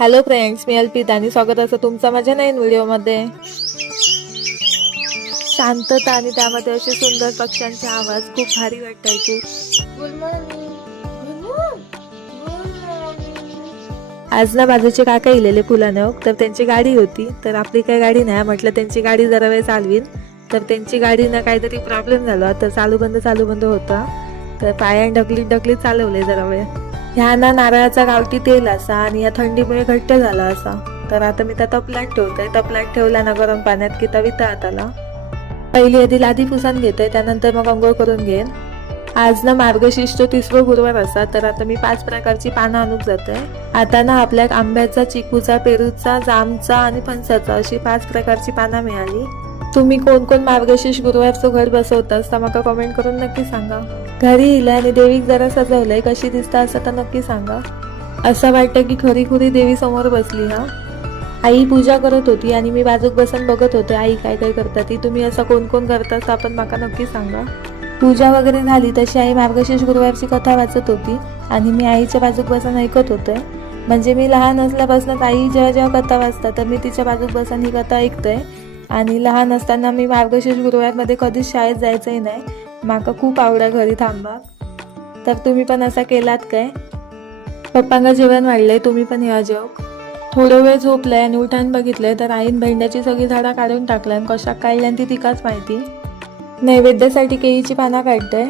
Hello friends, मी अल्पिता आणि स्वागत असं तुमचं माझ्या नवीन व्हिडिओमध्ये। शांतता आणि त्यामध्ये असे सुंदर पक्ष्यांचे आवाज खूप भारी वाटत ऐकू। Good morning. आज ना बाजूचे काका इलेले फुलाने तर त्यांची गाडी होती, तर आपली काही गाडी नाही, म्हटलं त्यांची गाडी जरा वेळ चालवीन। तर त्यांची गाडी ना काहीतरी प्रॉब्लेम झाला, तर चालू बंद होता, तर पायाने ढकलीत चालवले जरा वेळ। ह्या ना नारळाचा गावठी तेल असा आणि या थंडीमुळे घट्ट झाला असा, तर आता मी त्या तपलात ठेवतोय। तपलात ठेवला ना गरम पाण्यात की वितळत आला। पहिली आधी लादी पुसून घेतोय, त्यानंतर मग अंघोळ करून घेईन। आज ना मार्गशीर्ष 30वा गुरुवार असा, तर आता मी 5 प्रकारची पानं आणून जातोय। आता ना आपल्या आंब्याचा, चिकूचा, पेरूचा, जामचा आणि फणसाचा अशी 5 प्रकारची पानं मिळाली। तुम्ही कोण कोण मार्गशीर्ष गुरुवारचं घर बसवतास तर मला कमेंट करून नक्की सांगा। घरी इला आणि देवीक जरा सजवलंय, कशी दिसता असं तर नक्की सांगा। असं वाटतं की खरी देवी समोर बसली। हा आई पूजा करत होती आणि मी बाजूक बसून बघत होते आई काय काय करतात ती। तुम्ही असं कोण कोण करतास आपण माका नक्की सांगा। पूजा वगैरे झाली तशी आई मार्गशीर्ष गुरुवारची कथा वाचत होती आणि मी आईच्या बाजूक बसून ऐकत होते। म्हणजे मी लहान असल्यापासून आई जेव्हा कथा वाचतात तर मी तिच्या बाजूक बसून ही कथा ऐकतोय। आणि लहान असताना मी मार्गशीर्ष गुरुवारमध्ये कधीच शाळेत जायचंही नाही, माका खूप आवडा घरी थांबा। तर तुम्ही पण असा केलात काय? पप्पांना जेवण वाढलंय, तुम्ही पण या जेव। थोडं वेळ झोपलंय आणि उठान बघितलंय तर आईन भेंड्याची सगळी झाडं काढून टाकल्या आणि कशा काढल्या ती तिकाच माहिती। नैवेद्यासाठी केळीची पानं काढतोय।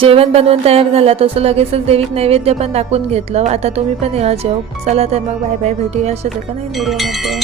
जेवण बनवून तयार झाला तसं लगेचच देवीक नैवेद्य पण दाखवून घेतलं। आता तुम्ही पण या जेव। चला तर मग बाय बाय, भेटूया अशाच एका नवीन व्हिडिओमध्ये।